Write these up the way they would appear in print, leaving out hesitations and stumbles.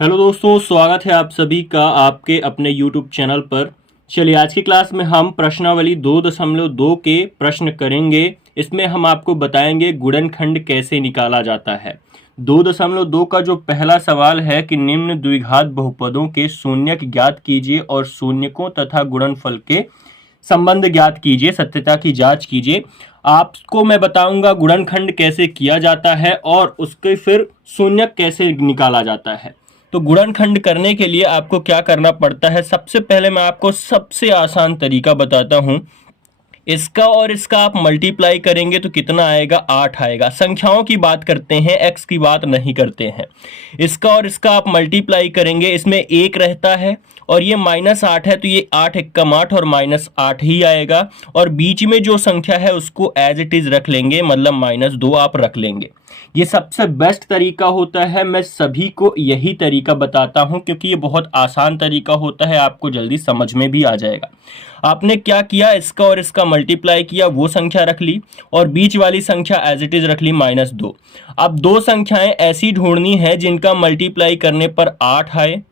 Hello दोस्तों, स्वागत है आप सभी का आपके अपने YouTube चैनल पर। चलिए, आज की क्लास में हम प्रश्नावली 2.2 के प्रश्न करेंगे। इसमें हम आपको बताएंगे गुणनखंड कैसे निकाला जाता है। 2.2 का जो पहला सवाल है कि निम्न द्विघात बहुपदों के शून्यक ज्ञात कीजिए और शून्यकों तथा गुणनफल के संबंध ज्ञात कीजिए, सत्यता की जांच कीजिए। आपको मैं बताऊंगा गुणनखंड कैसे किया जाता है और उसके फिर शून्यक कैसे निकाला जाता है। तो गुणनखंड करने के लिए आपको क्या करना पड़ता है, सबसे पहले मैं आपको सबसे आसान तरीका बताता हूं। इसका और इसका आप मल्टीप्लाई करेंगे तो कितना आएगा, 8 आएगा। संख्याओं की बात करते हैं, एक्स की बात नहीं करते हैं। इसका और इसका आप मल्टीप्लाई करेंगे, इसमें 1 रहता है और ये -8 है, तो ये 8 एकम 8 और -8 ही आएगा। और बीच में जो संख्या है उसको एज इट इज रख लेंगे, मतलब -2 आप रख लेंगे। ये सबसे बेस्ट तरीका होता है। मैं सभी को यही तरीका बताता हूं क्योंकि ये बहुत आसान तरीका होता है, आपको जल्दी समझ में भी आ जाएगा। आपने क्या किया, इसका और इसका मल्टीप्लाई किया, वो संख्या रख ली और बीच वाली संख्या एज इट इज रख ली -2। अब दो संख्याएं ऐसी ढूंढनी है जिनका मल्टीप्लाई करने पर 8 आए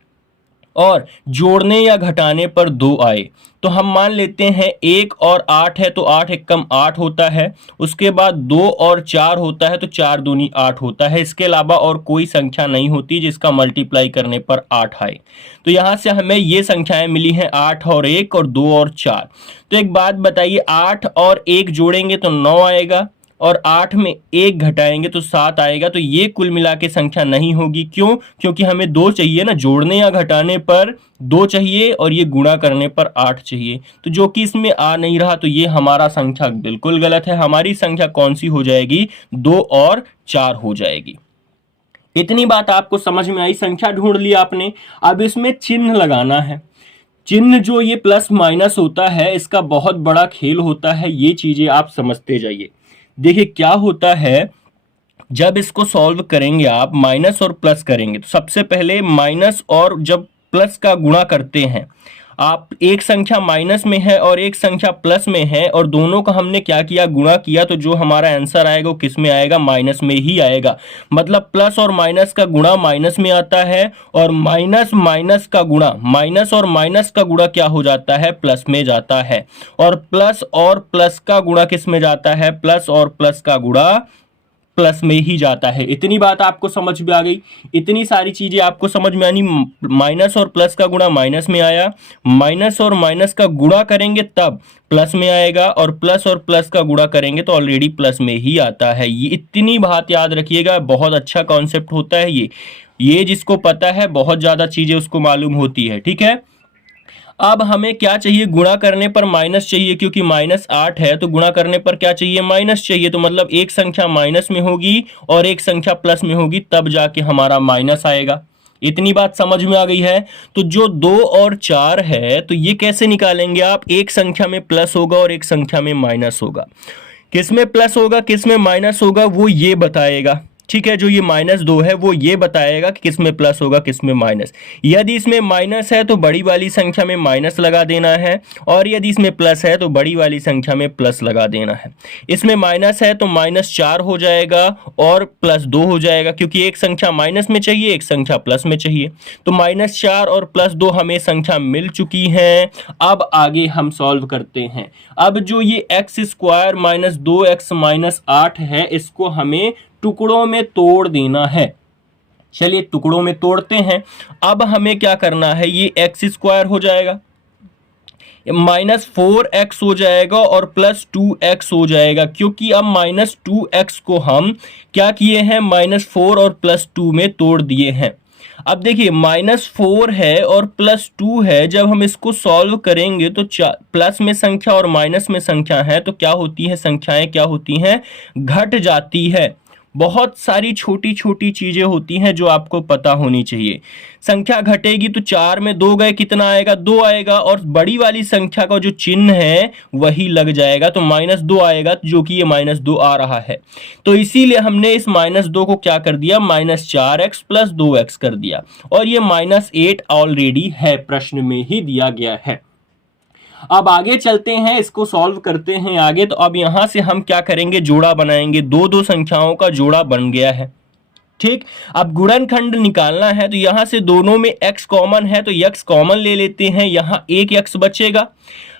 और जोड़ने या घटाने पर 2 आए। तो हम मान लेते हैं 1 और 8 है तो 8 एकम 8 होता है। उसके बाद 2 और 4 होता है तो 4 दूनी 8 होता है। इसके अलावा और कोई संख्या नहीं होती जिसका मल्टीप्लाई करने पर 8 आए। तो यहाँ से हमें ये संख्याएं मिली हैं, 8 और 1 और 2 और 4। तो एक बात बताइए, 8 और 1 जोड़ेंगे तो 9 आएगा और 8 में 1 घटाएंगे तो 7 आएगा। तो ये कुल मिला के संख्या नहीं होगी। क्यों? क्योंकि हमें 2 चाहिए ना, जोड़ने या घटाने पर 2 चाहिए और ये गुणा करने पर 8 चाहिए। तो जो कि इसमें आ नहीं रहा, तो ये हमारा संख्या बिल्कुल गलत है। हमारी संख्या कौन सी हो जाएगी, 2 और 4 हो जाएगी। इतनी बात आपको समझ में आई। संख्या ढूंढ ली आपने, अब इसमें चिन्ह लगाना है। चिन्ह जो ये प्लस माइनस होता है, इसका बहुत बड़ा खेल होता है। ये चीजें आप समझते जाइए। देखिए क्या होता है, जब इसको सॉल्व करेंगे आप, माइनस और प्लस करेंगे, तो सबसे पहले माइनस और जब प्लस का गुणा करते हैं, आप एक संख्या माइनस में है और एक संख्या प्लस में है और दोनों का हमने क्या किया, गुणा किया, तो जो हमारा आंसर आएगा वो किस में आएगा, माइनस में ही आएगा। मतलब प्लस और माइनस का गुणा माइनस में आता है और माइनस माइनस का गुणा, माइनस और माइनस का गुणा क्या हो जाता है, प्लस में जाता है। और प्लस का गुणा किस में जाता है, प्लस और प्लस का गुणा प्लस में ही जाता है। इतनी बात आपको समझ में आ गई। इतनी सारी चीजें आपको समझ में आनी। माइनस और प्लस का गुणा माइनस में आया, माइनस और माइनस का गुणा करेंगे तब प्लस में आएगा और प्लस का गुणा करेंगे तो ऑलरेडी प्लस में ही आता है। ये इतनी बात याद रखिएगा, बहुत अच्छा कॉन्सेप्ट होता है ये जिसको पता है बहुत ज्यादा चीजें उसको मालूम होती है। ठीक है, अब हमें क्या चाहिए, गुणा करने पर माइनस चाहिए, क्योंकि -8 है तो गुणा करने पर क्या चाहिए, माइनस चाहिए। तो मतलब एक संख्या माइनस में होगी और एक संख्या प्लस में होगी, तब जाके हमारा माइनस आएगा। इतनी बात समझ में आ गई है। तो जो 2 और 4 है, तो ये कैसे निकालेंगे आप, एक संख्या में प्लस होगा और एक संख्या में माइनस होगा। किस में प्लस होगा किस में माइनस होगा वो ये बताएगा। ठीक है, जो ये -2 है वो ये बताएगा कि किस में प्लस होगा किस में माइनस। यदि इसमें माइनस है तो बड़ी वाली संख्या में माइनस लगा देना है और यदि इसमें प्लस है तो बड़ी वाली संख्या में प्लस लगा देना है। इसमें माइनस है तो -4 हो जाएगा और +2 हो जाएगा, क्योंकि एक संख्या माइनस में चाहिए एक संख्या प्लस में चाहिए। तो -4 और +2 हमें संख्या मिल चुकी है। अब आगे हम सॉल्व करते हैं। अब जो ये x² - 2x - 8 है, इसको हमें टुकड़ों में तोड़ देना है। चलिए टुकड़ों में तोड़ते हैं। अब हमें क्या करना है, ये x² हो जाएगा, -4x हो जाएगा और +2x हो जाएगा, क्योंकि अब -2x को हम क्या किए हैं, -4 और +2 में तोड़ दिए हैं। अब देखिए -4 है और +2 है, जब हम इसको सॉल्व करेंगे तो प्लस में संख्या और माइनस में संख्या है तो क्या होती है, संख्याएं क्या होती हैं, घट जाती है। बहुत सारी छोटी छोटी चीजें होती हैं जो आपको पता होनी चाहिए। संख्या घटेगी तो 4 में 2 गए, कितना आएगा, 2 आएगा और बड़ी वाली संख्या का जो चिन्ह है वही लग जाएगा तो -2 आएगा, जो कि ये -2 आ रहा है। तो इसीलिए हमने इस -2 को क्या कर दिया, -4x + 2x कर दिया और ये -8 ऑलरेडी है, प्रश्न में ही दिया गया है। अब आगे चलते हैं, इसको सॉल्व करते हैं आगे। तो अब यहां से हम क्या करेंगे, जोड़ा बनाएंगे। दो संख्याओं का जोड़ा बन गया है। ठीक, अब गुणनखंड निकालना है तो यहां से दोनों में x कॉमन है तो x कॉमन ले लेते हैं, यहां एक x बचेगा।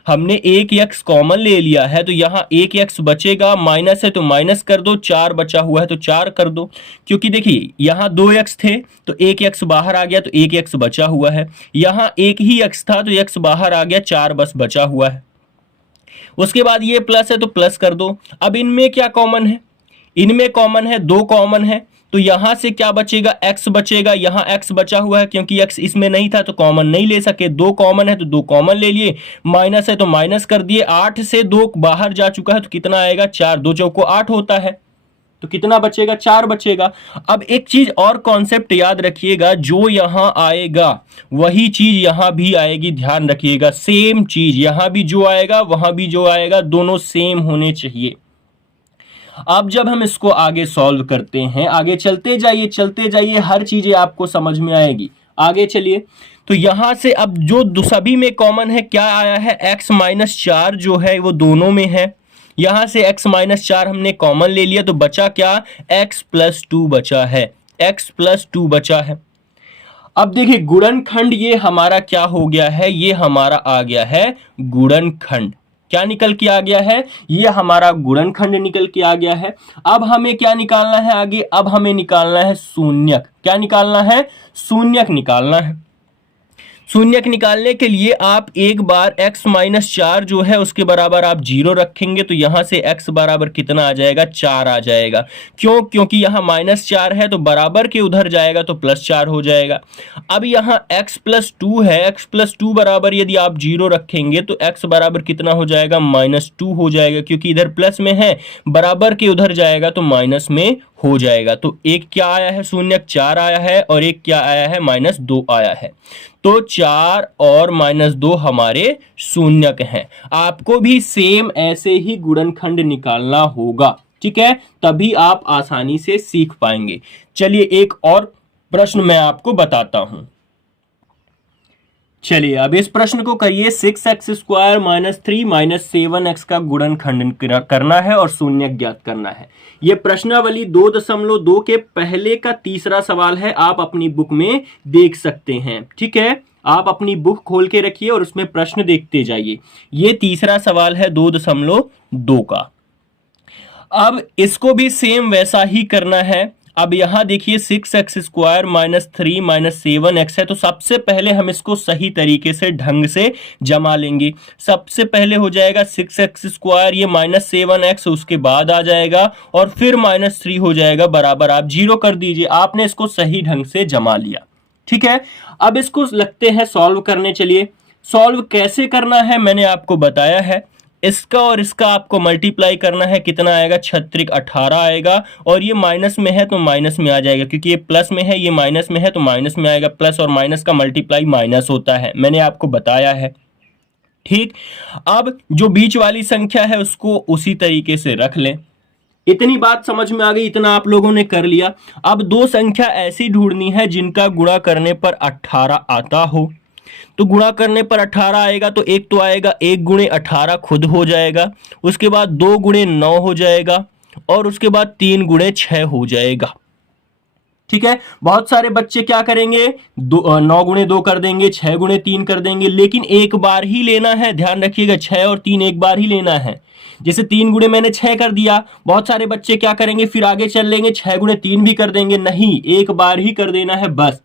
हमने एक x कॉमन ले लिया है तो यहां एक x बचेगा, माइनस है तो माइनस कर दो, 4 बचा हुआ है तो 4 कर दो, क्योंकि देखिए यहां 2x थे तो एक x बाहर आ गया तो एक x बचा हुआ है, यहां एक ही x था तो x बाहर आ गया, 4 बस बचा हुआ है। उसके बाद ये प्लस है तो प्लस कर दो। अब इनमें क्या कॉमन है, इनमें कॉमन है 2 कॉमन है तो यहां से क्या बचेगा, x बचेगा, यहां x बचा हुआ है क्योंकि x इसमें नहीं था तो कॉमन नहीं ले सके, 2 कॉमन है तो 2 कॉमन ले लिए, माइनस है तो माइनस कर दिए, 8 से 2 बाहर जा चुका है तो कितना आएगा, 4, 2 चौको 8 होता है तो कितना बचेगा, 4 बचेगा। अब एक चीज और कॉन्सेप्ट याद रखिएगा, जो यहां आएगा वही चीज यहां भी आएगी, ध्यान रखिएगा, सेम चीज यहां भी जो आएगा वहां भी जो आएगा, दोनों सेम होने चाहिए। अब जब हम इसको आगे सॉल्व करते हैं, आगे चलते जाइए, हर चीजें आपको समझ में आएगी। आगे चलिए, तो यहां से अब जो सभी में कॉमन है क्या आया है, x माइनस 4 जो है वो दोनों में है, यहां से x माइनस 4 हमने कॉमन ले लिया तो बचा क्या, x प्लस 2 बचा है, x प्लस 2 बचा है। अब देखिए गुणनखंड ये हमारा क्या हो गया है, ये हमारा आ गया है गुणनखंड, क्या निकल के आ गया है, ये हमारा गुणनखंड निकल के आ गया है। अब हमें क्या निकालना है आगे, अब हमें निकालना है शून्यक, क्या निकालना है, शून्यक निकालना है। शून्यक निकालने के लिए आप एक बार x माइनस 4 जो है उसके बराबर आप 0 रखेंगे तो यहां से x बराबर कितना आ जाएगा, 4 आ जाएगा। क्यों, क्योंकि यहां माइनस 4 है तो बराबर के उधर जाएगा तो प्लस 4 हो जाएगा। अब यहां x प्लस 2 है, x प्लस 2 बराबर यदि आप 0 रखेंगे तो x बराबर कितना हो जाएगा, माइनस 2 हो जाएगा, क्योंकि इधर प्लस में है, बराबर के उधर जाएगा तो माइनस में हो जाएगा। तो एक क्या आया है, शून्यक 4 आया है और एक क्या आया है, माइनस 2 आया है। तो 4 और माइनस 2 हमारे शून्यक हैं। आपको भी सेम ऐसे ही गुणनखंड निकालना होगा, ठीक है, तभी आप आसानी से सीख पाएंगे। चलिए एक और प्रश्न मैं आपको बताता हूं। चलिए अब इस प्रश्न को करिए, 6x square minus 3 minus 7x का गुणनखंड करना है और शून्यक ज्ञात करना है। यह प्रश्नावली 2.2 के पहले का तीसरा सवाल है, आप अपनी बुक में देख सकते हैं, ठीक है, आप अपनी बुक खोल के रखिए और उसमें प्रश्न देखते जाइए। यह तीसरा सवाल है 2.2 का। अब इसको भी सेम वैसा ही करना है। अब यहां देखिए 6x square minus 3 minus 7x है, तो सबसे पहले हम इसको सही तरीके से ढंग से जमा लेंगे। सबसे पहले हो जाएगा 6x स्क्वायर, ये माइनस 7x उसके बाद आ जाएगा और फिर माइनस 3 हो जाएगा, बराबर आप 0 कर दीजिए। आपने इसको सही ढंग से जमा लिया, ठीक है। अब इसको लगते हैं सॉल्व करने। चलिए सॉल्व कैसे करना है मैंने आपको बताया है। इसका और इसका आपको मल्टीप्लाई करना है, कितना आएगा, 6 18 आएगा, और ये माइनस में है तो माइनस में आ जाएगा, क्योंकि ये प्लस में है, ये माइनस में है तो माइनस में आएगा। प्लस और माइनस का मल्टीप्लाई माइनस होता है, मैंने आपको बताया है, ठीक। अब जो बीच वाली संख्या है उसको उसी तरीके से रख लें। इतनी बात समझ में आ गई, इतना आप लोगों ने कर लिया। अब दो संख्या ऐसी ढूंढनी है जिनका गुणा करने पर 18 आता हो। तो गुणा करने पर 18 आएगा तो एक तो आएगा 1 गुणे 18 खुद हो जाएगा, उसके बाद 2 गुणे 9 हो जाएगा, और उसके बाद 3 गुणे 6 हो जाएगा, ठीक है। बहुत सारे बच्चे क्या करेंगे, 9 गुणे 2 कर देंगे, 6 गुणे 3 कर देंगे, लेकिन एक बार ही लेना है, ध्यान रखिएगा, 6 और 3 एक बार ही लेना है। जैसे 3 गुणे मैंने 6 कर दिया, बहुत सारे बच्चे क्या करेंगे, फिर आगे चल लेंगे 6 गुणे 3 भी कर देंगे, नहीं, एक बार ही कर देना है बस।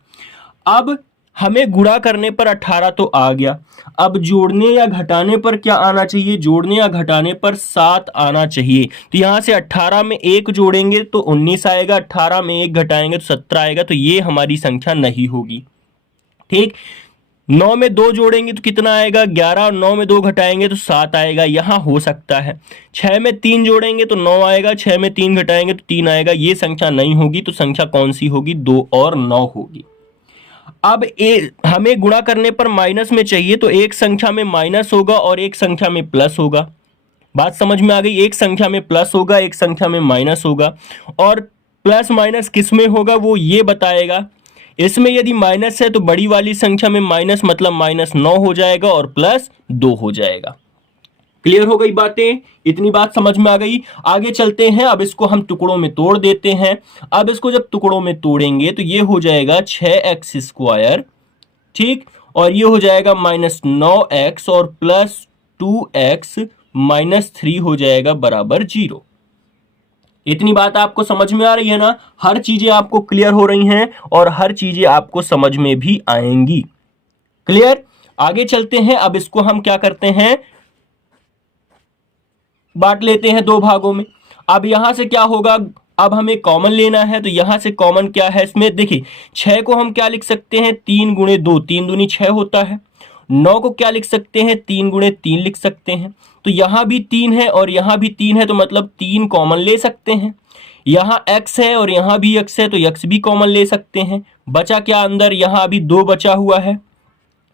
अब हमें गुणा करने पर 18 तो आ गया, अब जोड़ने या घटाने पर क्या आना चाहिए, जोड़ने या घटाने पर 7 आना चाहिए। तो यहां से 18 में 1 जोड़ेंगे तो 19 आएगा, 18 में 1 घटाएंगे तो 17 आएगा, तो ये हमारी संख्या नहीं होगी, ठीक। 9 में 2 जोड़ेंगे तो कितना आएगा, 11, और 9 में 2 घटाएंगे तो 7 आएगा, यहां हो सकता है। 6 में 3 जोड़ेंगे तो 9 आएगा, 6 में 3 घटाएंगे तो 3 आएगा, ये संख्या नहीं होगी। तो संख्या कौन सी होगी, 2 और 9 होगी। अब हमें गुणा करने पर माइनस में चाहिए, तो एक संख्या में माइनस होगा और एक संख्या में प्लस होगा। बात समझ में आ गई, एक संख्या में प्लस होगा, एक संख्या में माइनस होगा, और प्लस माइनस किस में होगा वो ये बताएगा। इसमें यदि माइनस है तो बड़ी वाली संख्या में माइनस मतलब -9 हो जाएगा और +2 हो जाएगा। क्लियर हो गई बातें? इतनी बात समझ में आ गई। आगे चलते हैं, अब इसको हम टुकड़ों में तोड़ देते हैं। अब इसको जब टुकड़ों में तोड़ेंगे तो ये हो जाएगा 6x², ठीक, और ये हो जाएगा -9x और +2x-3 हो जाएगा बराबर 0। इतनी बात आपको समझ में आ रही है ना? हर चीजें आपको क्लियर हो रही हैं और हर चीजें आपको समझ में भी आएंगी। क्लियर? आगे चलते हैं, अब इसको हम क्या करते हैं, बांट लेते हैं दो भागों में। अब यहां से क्या होगा, अब हमें कॉमन लेना है, तो यहां से कॉमन क्या है इसमें, देखिए 6 को हम क्या लिख सकते हैं, 3 गुणे 2, 3 दूनी 6 होता है। 9 को क्या लिख सकते हैं, 3 गुणे 3 लिख सकते हैं। तो यहां भी 3 है और यहां भी 3 है, तो मतलब 3 कॉमन ले सकते हैं। यहां x है और यहां भी x है, तो x भी कॉमन ले सकते हैं। बचा क्या अंदर, यहां अभी 2 बचा हुआ है,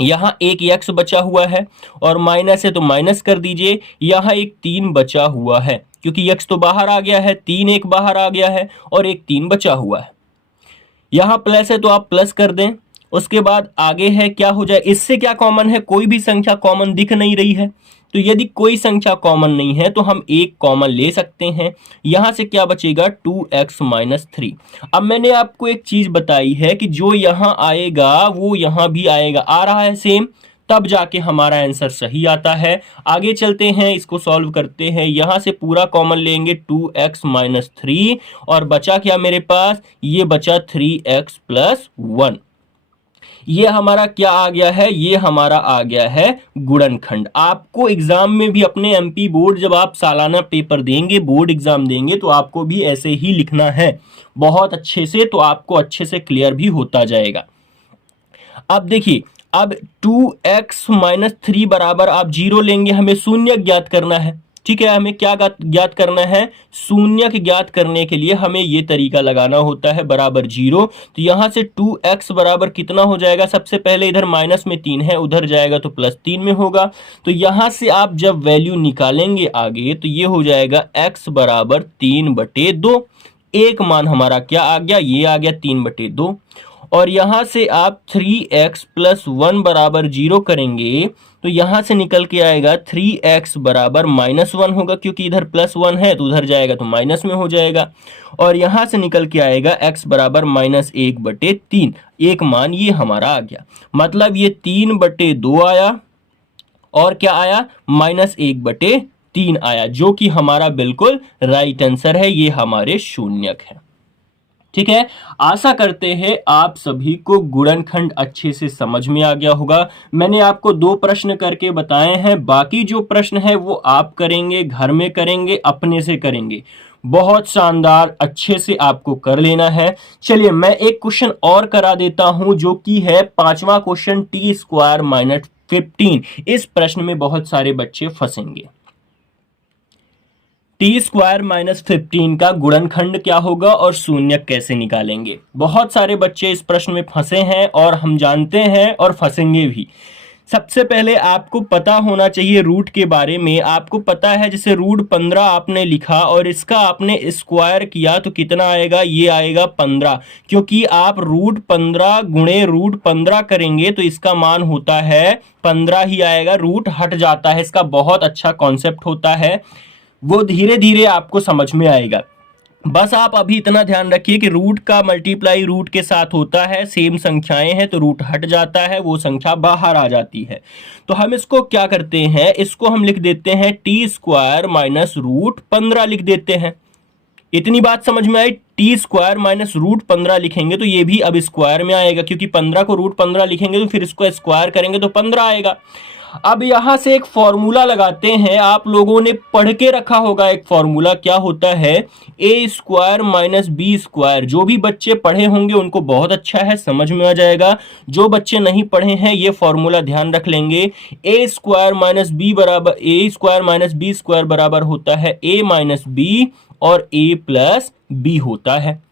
यहां एक x बचा हुआ है और माइनस है तो माइनस कर दीजिए। यहां एक 3 बचा हुआ है क्योंकि x तो बाहर आ गया है, 3 एक बाहर आ गया है और एक 3 बचा हुआ है। यहां प्लस है तो आप प्लस कर दें। उसके बाद आगे है, क्या हो जाए, इससे क्या कॉमन है, कोई भी संख्या कॉमन दिख नहीं रही है, तो यदि कोई संख्या कॉमन नहीं है तो हम एक कॉमन ले सकते हैं। यहां से क्या बचेगा, 2x-3। अब मैंने आपको एक चीज बताई है कि जो यहां आएगा वो यहां भी आएगा, आ रहा है सेम, तब जाके हमारा आंसर सही आता है। आगे चलते हैं, इसको सॉल्व करते हैं। यहां से पूरा कॉमन लेंगे, 2x-3, और बचा क्या मेरे पास, ये बचा 3x+1। ये हमारा क्या आ गया है, ये हमारा आ गया है गुणनखंड। आपको एग्जाम में भी, अपने एमपी बोर्ड, जब आप सालाना पेपर देंगे, बोर्ड एग्जाम देंगे, तो आपको भी ऐसे ही लिखना है बहुत अच्छे से, तो आपको अच्छे से क्लियर भी होता जाएगा। अब देखिए, अब 2x-3 बराबर आप 0 लेंगे, हमें शून्य ज्ञात करना है, ठीक है। हमें क्या ज्ञात करना है, शून्य ज्ञात करने के लिए हमें ये तरीका लगाना होता है, बराबर 0। तो यहां से 2x बराबर कितना हो जाएगा, सबसे पहले इधर माइनस में 3 है, उधर जाएगा तो +3 में होगा। तो यहां से आप जब वैल्यू निकालेंगे आगे, तो ये हो जाएगा x बराबर 3/2। एक मान हमारा क्या आ गया, ये आ गया 3/2। और यहां से आप 3x+1 बराबर 0 करेंगे, तो यहां से निकल के आएगा 3x बराबर -1 होगा, क्योंकि इधर +1 है तो उधर जाएगा तो माइनस में हो जाएगा। और यहां से निकल के आएगा x बराबर -1/3। एक मान ये हमारा आ गया, मतलब ये 3/2 आया और क्या आया, -1/3 आया, जो कि हमारा बिल्कुल राइट आंसर है। ये हमारे शून्यक है, ठीक है। आशा करते हैं आप सभी को गुणनखंड अच्छे से समझ में आ गया होगा। मैंने आपको 2 प्रश्न करके बताए हैं, बाकी जो प्रश्न है वो आप करेंगे, घर में करेंगे, अपने से करेंगे। बहुत शानदार, अच्छे से आपको कर लेना है। चलिए मैं एक क्वेश्चन और करा देता हूं, जो कि है 5वां क्वेश्चन, t² - 15। इस प्रश्न में बहुत सारे बच्चे फंसेंगे। t² - 15 का गुणनखंड क्या होगा और शून्यक कैसे निकालेंगे। बहुत सारे बच्चे इस प्रश्न में फंसे हैं और हम जानते हैं और फंसेंगे भी। सबसे पहले आपको पता होना चाहिए रूट के बारे में। आपको पता है, जैसे √15 आपने लिखा और इसका आपने स्क्वायर किया तो कितना आएगा, ये आएगा 15, क्योंकि आप √15 गुणे √15 करेंगे तो इसका मान होता है 15 ही आएगा, रूट हट जाता है। इसका बहुत अच्छा कॉन्सेप्ट होता है, वो धीरे धीरे आपको समझ में आएगा। बस आप अभी इतना ध्यान रखिए कि रूट का मल्टीप्लाई रूट के साथ होता है, सेम संख्याएं हैं तो रूट हट जाता है, वो संख्या बाहर आ जाती है। तो हम इसको क्या करते हैं, इसको हम लिख देते हैं t² - √15 लिख देते हैं। इतनी बात समझ में आई। t² - √15 लिखेंगे तो ये भी अब स्क्वायर में आएगा, क्योंकि 15 को √15 लिखेंगे तो फिर इसको स्क्वायर करेंगे तो 15 आएगा। अब यहां से एक फॉर्मूला लगाते हैं, आप लोगों ने पढ़ के रखा होगा एक फॉर्मूला, क्या होता है, a² - b²। जो भी बच्चे पढ़े होंगे उनको बहुत अच्छा है, समझ में आ जाएगा। जो बच्चे नहीं पढ़े हैं ये फॉर्मूला ध्यान रख लेंगे। a² - b² बराबर होता है a - b और a + b होता है।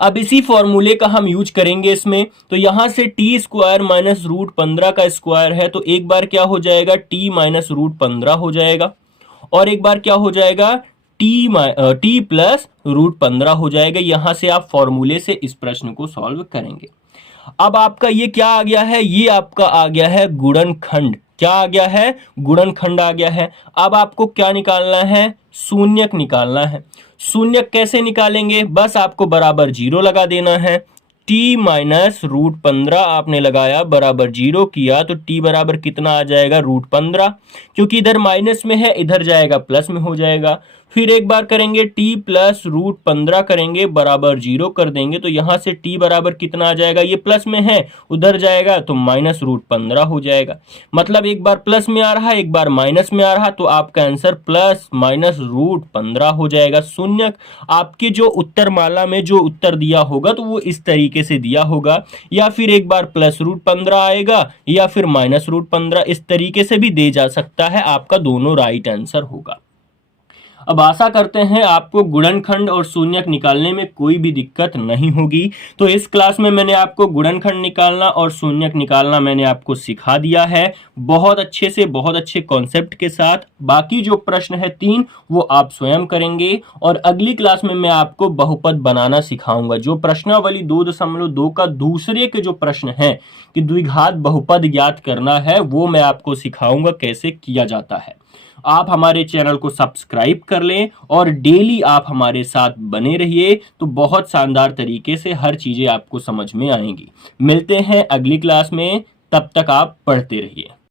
अब इसी फॉर्मूले का हम यूज करेंगे इसमें। तो यहां से t² - √15 का स्क्वायर है, तो एक बार क्या हो जाएगा, t - √15 हो जाएगा, और एक बार क्या हो जाएगा, t + √15 हो जाएगा। यहां से आप फॉर्मूले से इस प्रश्न को सॉल्व करेंगे। अब आपका ये क्या आ गया है, ये आपका आ गया है गुणनखंड। क्या आ गया है, गुणनखंड आ गया है। अब आपको क्या निकालना है, शून्यक निकालना है। शून्यक कैसे निकालेंगे, बस आपको बराबर 0 लगा देना है। t माइनस √15 आपने लगाया, बराबर 0 किया तो t बराबर कितना आ जाएगा, √15। क्योंकि इधर माइनस में है, इधर जाएगा प्लस में हो जाएगा। फिर एक बार करेंगे t प्लस √15 करेंगे, बराबर 0 कर देंगे तो यहां से t बराबर कितना आ जाएगा, ये प्लस में है, उधर जाएगा तो माइनस √15 हो जाएगा। मतलब एक बार प्लस में आ रहा है, एक बार माइनस में आ रहा, तो आपका आंसर प्लस माइनस √15 हो जाएगा। शून्यक आपके जो उत्तर माला में जो उत्तर दिया होगा तो वो इस तरीके से दिया होगा, या फिर एक बार प्लस √15 आएगा या फिर माइनस √15, इस तरीके से भी दे जा सकता है। आपका दोनों राइट आंसर होगा। अब आशा करते हैं आपको गुणनखंड और शून्यक निकालने में कोई भी दिक्कत नहीं होगी। तो इस क्लास में मैंने आपको गुणनखंड निकालना और शून्यक निकालना मैंने आपको सिखा दिया है, बहुत अच्छे से, बहुत अच्छे कॉन्सेप्ट के साथ। बाकी जो प्रश्न है 3 वो आप स्वयं करेंगे, और अगली क्लास में मैं आपको बहुपद बनाना सिखाऊंगा। जो प्रश्नावली 2.2 का दूसरे के जो प्रश्न है कि द्विघात बहुपद ज्ञात करना है, वो मैं आपको सिखाऊंगा कैसे किया जाता है। आप हमारे चैनल को सब्सक्राइब कर लें और डेली आप हमारे साथ बने रहिए, तो बहुत शानदार तरीके से हर चीजें आपको समझ में आएंगी। मिलते हैं अगली क्लास में, तब तक आप पढ़ते रहिए।